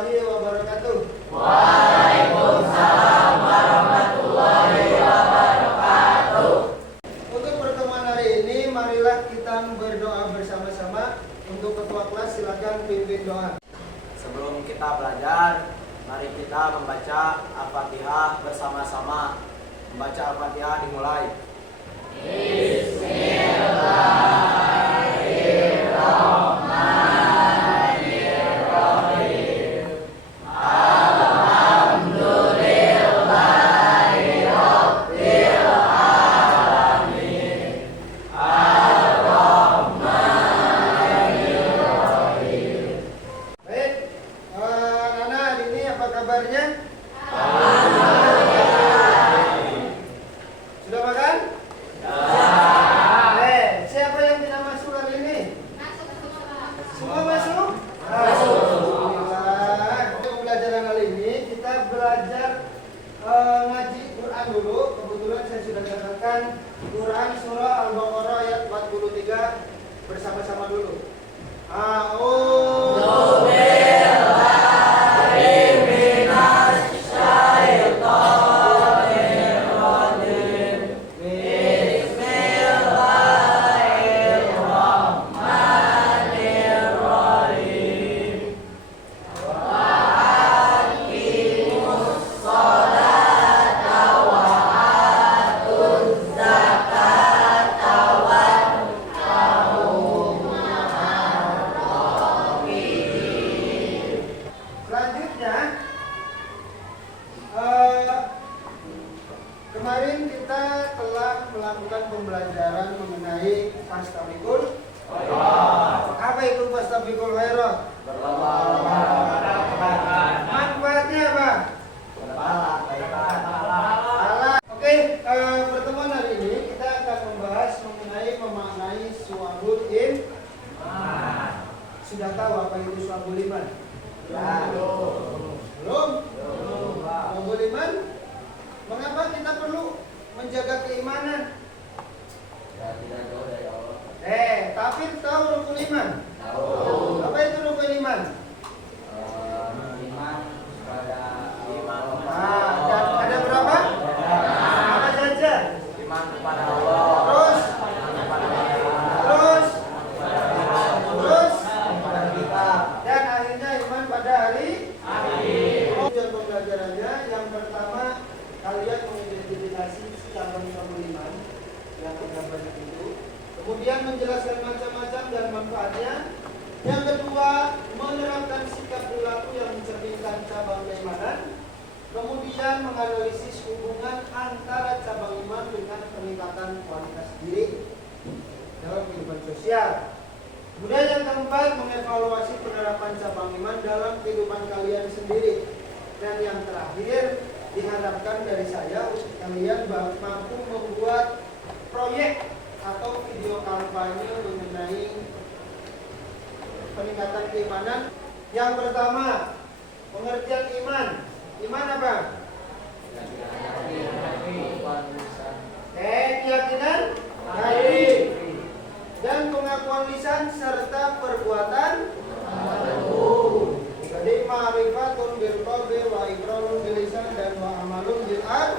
warahmatullahi wabarakatuh. Waalaikumsalam warahmatullahi wabarakatuh. Untuk pertemuan hari ini, marilah kita berdoa bersama-sama. Untuk ketua kelas silakan pimpin doa. Sebelum kita belajar, mari kita membaca Al-Fatihah bersama-sama. Membaca Al-Fatihah dimulai. Bismillahirrahmanirrahim. Alhamdulillahirabbil alamin. Ar-Rahmanirrahim. Baik, Nana hari ini apa kabarnya? Sudah makan? Siapa yang tidak masuk hari ini? Semua masuk? Alhamdulillah. Untuk pembelajaran kali ini kita belajar ngaji Quran dulu. Kebetulan saya sudah katakan Quran surah Al-Baqarah ayat 43 bersama-sama dulu. Selanjutnya, kemarin kita telah melakukan pembelajaran mengenai Fastabiqul Khairat. Apa itu Fastabiqul Khairat? Manfaatnya apa? Oke, pertemuan hari ini kita akan membahas mengenai memaknai suwabul iman. Sudah tahu apa itu suwabul iman? Belum? Suwabul iman? Mengapa kita perlu menjaga keimanan? Tapi tahu rukun iman? Apa itu rukun iman? Dan ada berapa? Apa saja? Iman kepada Allah. Terus? Dan akhirnya iman pada hari akhir. Pembelajarannya yang pertama, kalian mengidentifikasi cabang iman yang terdapat itu. Kemudian menjelaskan macam-macam dan manfaatnya. Yang kedua, menerapkan sikap perilaku yang mencerminkan cabang keimanan. Kemudian menganalisis hubungan antara cabang iman dengan peningkatan kualitas diri dalam kehidupan sosial. Kemudian yang keempat, mengevaluasi penerapan cabang iman dalam kehidupan kalian sendiri. Dan yang terakhir, diharapkan dari saya kalian mampu membuat proyek atau video kampanye mengenai peningkatan keimanan. Yang pertama, pengertian iman. Iman apa? Keyakinan hati dan pengakuan lisan serta perbuatan. Jadi ma'rifatun bil qalbi wa iqrarun bil lisan dan wa amalun bil ard,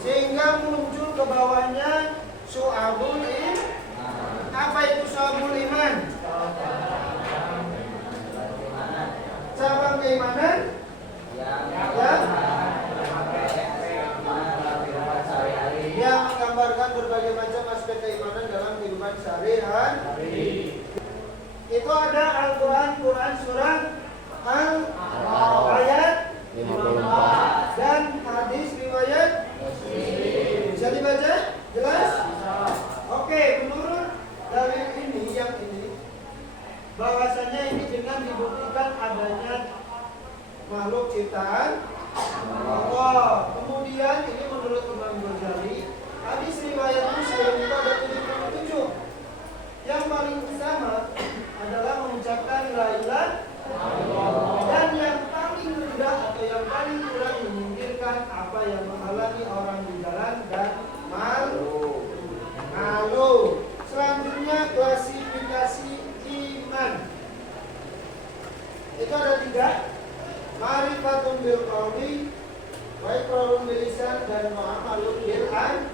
sehingga muncul ke bawahnya syu'abul iman. Apa itu syu'abul iman? Cabang keimanan yang menggambarkan berbagai macam aspek keimanan dalam kehidupan sehari-hari. Itu ada Al-Quran, Quran surah ayat 54 dan hadis riwayat bisa dibaca? Jelas? Oke, menurut dalil ini yang ini bahwasanya ini dengan dibuktikan adanya makhluk ciptaan Allah. Kemudian ini menurut Imam Ghazali, hadis riwayat Muslim itu ada 77. Yang paling utama adalah mengucapkan la ilaha illallah, dan yang paling rendah atau yang paling kurang menyingkirkan apa yang menghalangi orang di jalan dan malu. Selanjutnya klasifikasi iman. Itu ada 3. Ma'rifatun bil qauli wa iqrarun bil lisan dan mu'amalun bil an.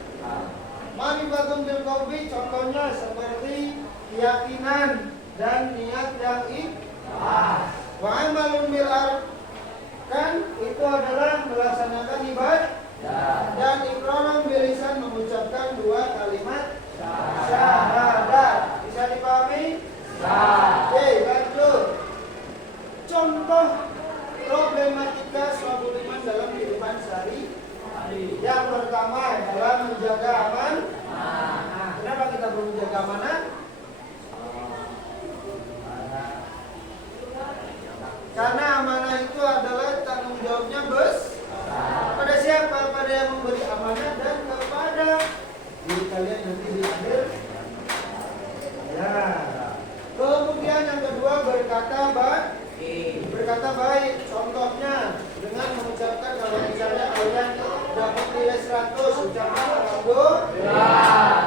Ma'rifatun bil qauli contohnya seperti keyakinan dan niat yang ikhlas. Wa amalun bil arkan itu adalah melaksanakan ibadah. Dan iqrarun bil lisan mengucapkan dua kalimat syahadat. Bisa dipahami? Oke, lanjut. Contoh problematika suatu iman dalam kehidupan sehari. Yang pertama adalah menjaga aman. Kenapa kita perlu menjaga amanah? Karena amanah itu adalah tanggung jawabnya pada siapa? Pada yang memberi amanah dan kepada diri kalian nanti di akhir. Ya. Kemudian yang kedua berkata baik. Contohnya dengan mengucapkan kalau misalnya kalian dapat nilai 100, ucapkan alhamdulillah.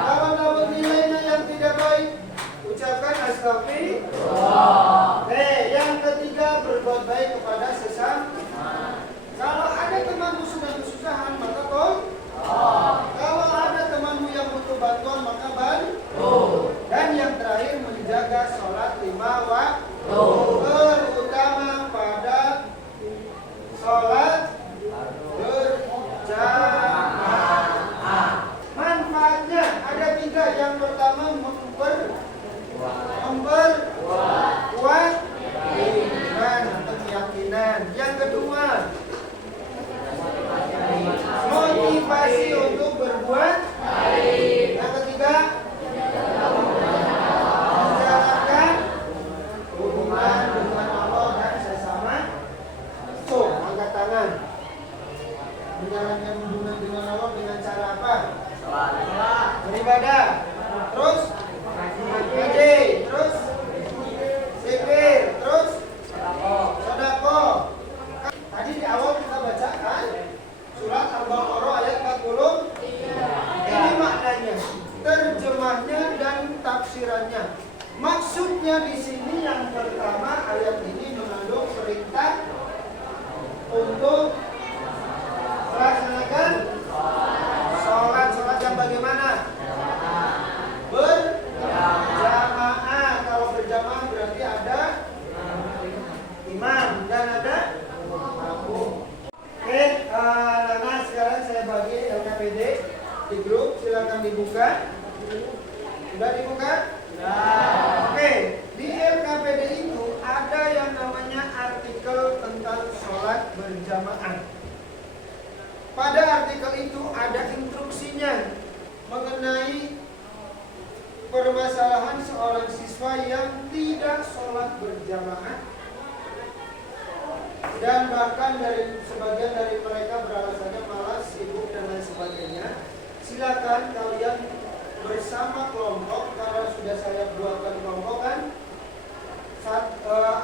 Kalau dapat nilainya yang tidak baik, ucapkan astagfirullah. Yang ketiga berbuat baik kepada sesama. Kalau ada temanmu sedang kesusahan, maka kalau ada temanmu yang butuh bantuan, maka bantu. Dan yang terakhir menjaga sholat 5 waktu, terutama pada sholat berjamaah. Manfaatnya ada 3. Yang pertama memperkuat iman atau keyakinan. Yang kedua motivasi untuk berbuat baik. Yang ketiga menjalankan hubungan dengan Allah dan sesama. Angkat tangan. Menjalankan hubungan dengan Allah dengan cara apa? Beribadah. Terus ngaji. Terus zikir. Terus sedekah. Tadi di awal kita bacakan surat Al-Baqarah ayat 40. Ini maknanya, terjemahnya dan tafsirannya. Maksudnya di sini yang pertama, ayat ini mengandung perintah untuk melaksanakan sholat yang bagaimana? Berjamaah. Kalau berjamaah berarti ada imam dan ada makmum. Oke, Nana sekarang saya bagi LKPD di grup, silakan dibuka. Sudah dibuka? Oke, di LKPD itu ada yang namanya artikel tentang sholat berjamaah. Pada artikel itu ada instruksinya mengenai permasalahan seorang siswa yang tidak sholat berjamaah. Dan bahkan sebagian dari mereka beralasannya malas, sibuk dan lain sebagainya. Silakan kalian bersama kelompok, karena sudah saya buatkan kelompok kan.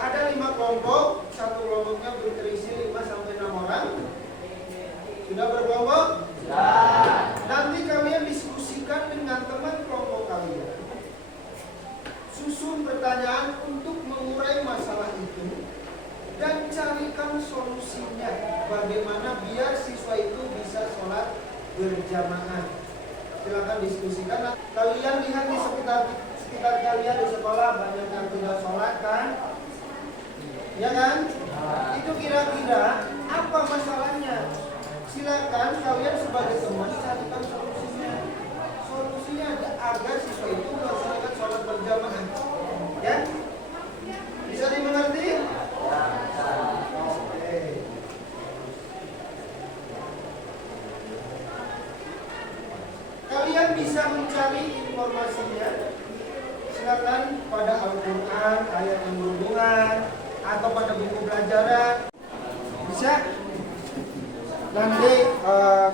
Ada 5 kelompok, satu kelompoknya berisi 5 sampai 6 orang. Sudah berkelompok? Sudah. Nanti kalian diskusikan dengan teman kelompok kalian. Susun pertanyaan untuk mengurai masalah itu. Dan carikan solusinya, bagaimana biar siswa itu bisa sholat berjamaah. Silakan diskusikan. Kalian lihat di sekitar kalian di sekolah banyak yang tidak sholat kan? Ya kan? Itu kira-kira apa masalahnya? Silakan kalian sebagai teman carikan solusinya. Solusinya agar siswa itu melaksanakan sholat berjamaah. Ya? Bisa dimengerti? Kalian bisa mencari informasinya silakan pada Al-Quran, ayat yang berhubungan, atau pada buku pelajaran. Bisa? Nanti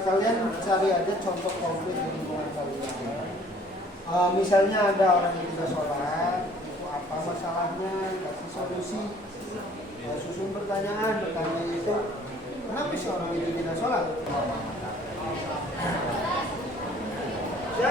kalian cari aja contoh konkret di lingkungan kalian. Misalnya ada orang yang tidak sholat, itu apa masalahnya? Kasih solusi. Susun pertanyaan itu, kenapa sih orang itu tidak sholat? Ya?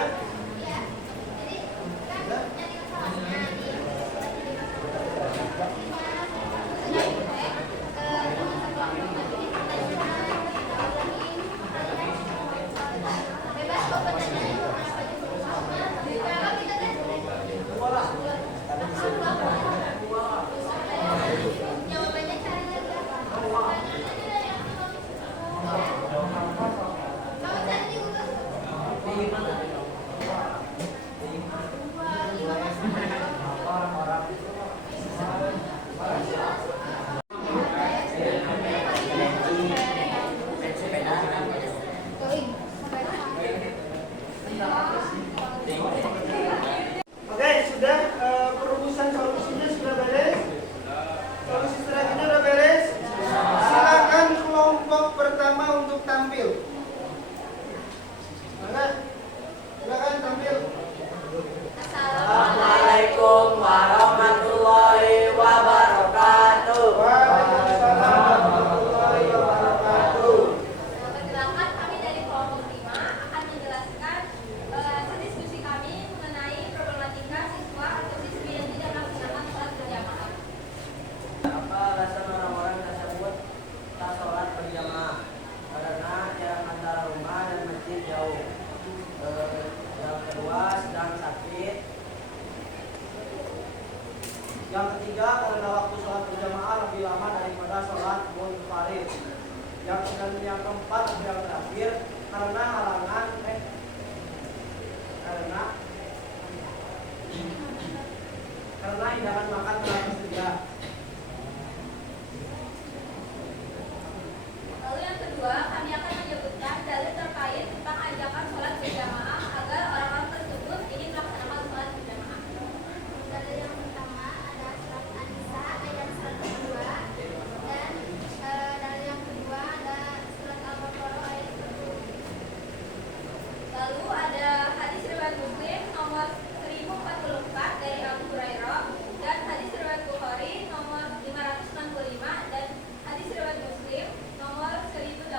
yang keempat atau yang terakhir, karena halangan karena hidangan makan telah tersedia. Lalu yang kedua, kami akan menyebutkan dalil terkait tentang ajakan sholat berjamaah agar orang-orang tersebut ini melaksanakan sholat berjamaah. Dalil yang pertama ada surat An-Nisa ayat 102 dan dalil yang kedua ada surat Al-Baqarah ayat 40. Lalu ada hadis riwayat Muslim nomor 1044 dari Abu Hurairah dan hadis riwayat Bukhari nomor 565 dan hadis riwayat Muslim nomor 1080.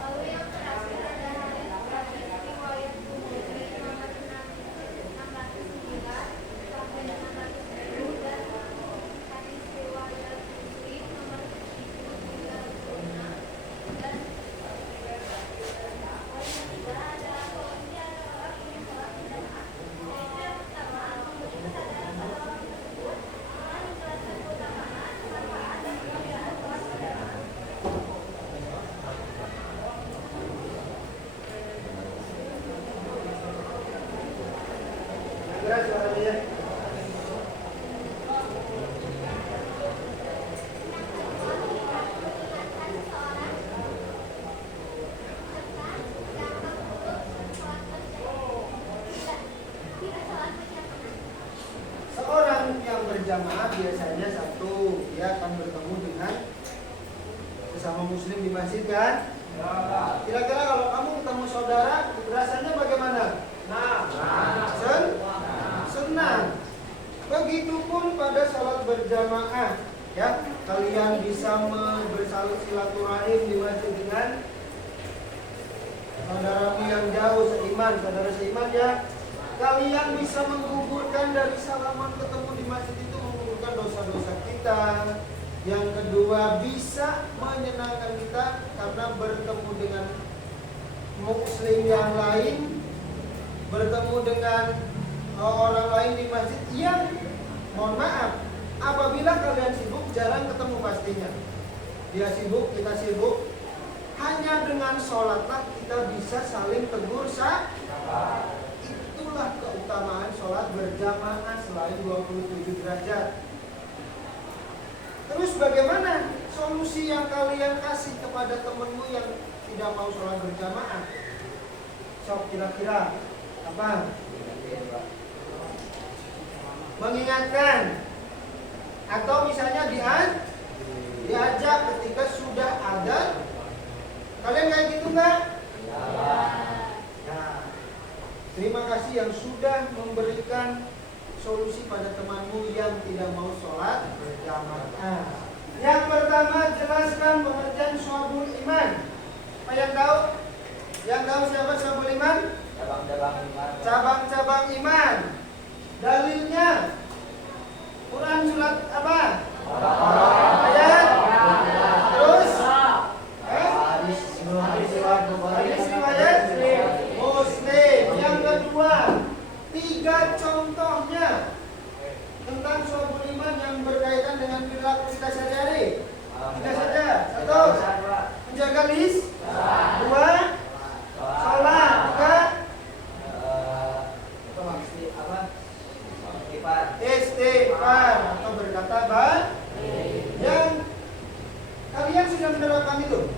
Lalu yang terakhir ada hadis riwayat Bukhari nomor 609 sampai 610 dan hadis riwayat Muslim nomor 1036 dan Keras suaranya. Seorang yang berjamaah biasanya satu, dia akan bertemu dengan sesama muslim di masjid kan? Kira-kira kalau kamu ketemu saudara, rasanya bagaimana? Senang. Begitupun pada salat berjamaah, ya, kalian bisa bersilaturahim di masjid dengan saudaramu yang jauh seiman, saudara seiman ya. Kalian bisa menggugurkan dari salaman ketemu di masjid itu, menggugurkan dosa-dosa kita. Yang kedua, bisa menyenangkan kita karena bertemu dengan muslim yang lain, bertemu dengan orang lain di masjid yang, mohon maaf, apabila kalian sibuk jarang ketemu pastinya. Dia sibuk, kita sibuk, hanya dengan sholatlah kita bisa saling tegur sapa. Itulah keutamaan sholat berjamaah selain 27 derajat. Terus bagaimana solusi yang kalian kasih kepada temanmu yang tidak mau sholat berjamaah? Sok, kira-kira apa? Mengingatkan, atau misalnya diajak ketika sudah ada. Kalian kayak gitu nggak? Nah, terima kasih yang sudah memberikan solusi pada temanmu yang tidak mau sholat berjamaah. Yang pertama, jelaskan pengertian syu'abul iman. Apa yang tahu? Yang tahu siapa syu'abul iman? Cabang-cabang iman. Cabang-cabang iman. Dalilnya Quran surat apa? Ayat. Terus hadis riwayat Muslim. Yang kedua, 3 contohnya tentang syu'abul iman yang berkaitan dengan perilaku kita sehari-hari. 3 saja. 1, menjaga lisan. 2, salat. 3, istighfar atau berkata baik. Yang kalian sudah menerapkan itu?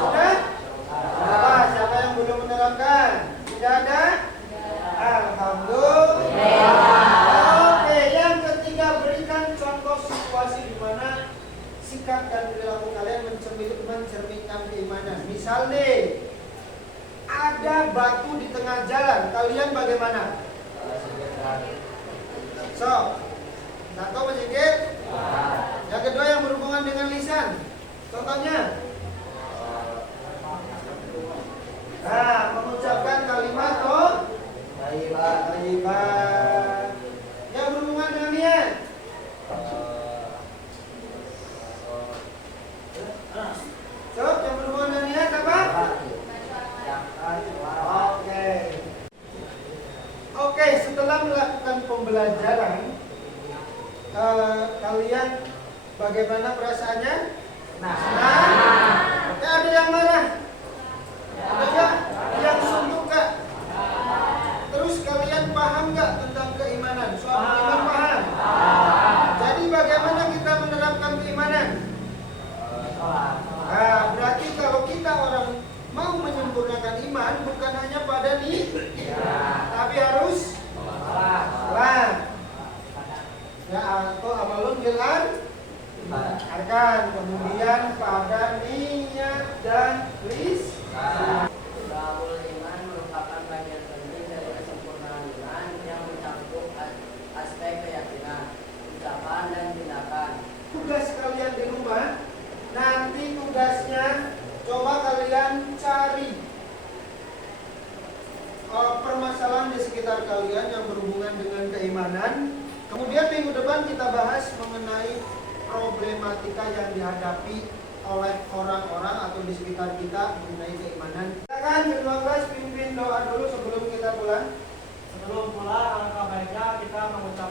Sudah? Siapa yang belum menerapkan? Tidak ada? Alhamdulillah. Oke, yang ketiga, berikan contoh situasi di mana sikap dan perilaku kalian mencerminkan keimanan. Misal nih, ada batu di tengah jalan, kalian bagaimana? So, satu menjengkel. Yang kedua yang berhubungan dengan lisan. Contohnya, mengucapkan kalimat thayyibah. Yang berhubungan dengan niat. Coba yang berhubungan dengan niat apa? Oke, setelah melakukan pembelajaran Kalian bagaimana perasaannya? Nah, Oke, ada yang marah? Ada nggak? Yang sungguh nggak? Terus kalian paham nggak tentang keimanan? Soal iman paham? Jadi bagaimana kita menerapkan keimanan? Nah, berarti kalau kita orang mau menyempurnakan iman, bukan hanya pada nih, tapi harus sholat. Ya, atau amalun bil arkan, kemudian pada niat dan lisan. Bahul iman merupakan bagian penting dari kesempurnaan iman yang mencakup aspek keyakinan, ucapan dan tindakan. Tugas kalian di rumah, nanti tugasnya coba kalian cari permasalahan di sekitar kalian yang berhubungan dengan keimanan. Kemudian minggu depan kita bahas mengenai problematika yang dihadapi oleh orang-orang atau di sekitar kita mengenai keimanan. Silakan ke-12 pimpin doa dulu sebelum kita pulang. Sebelum pulang, alangkah baiknya kita mengucapkan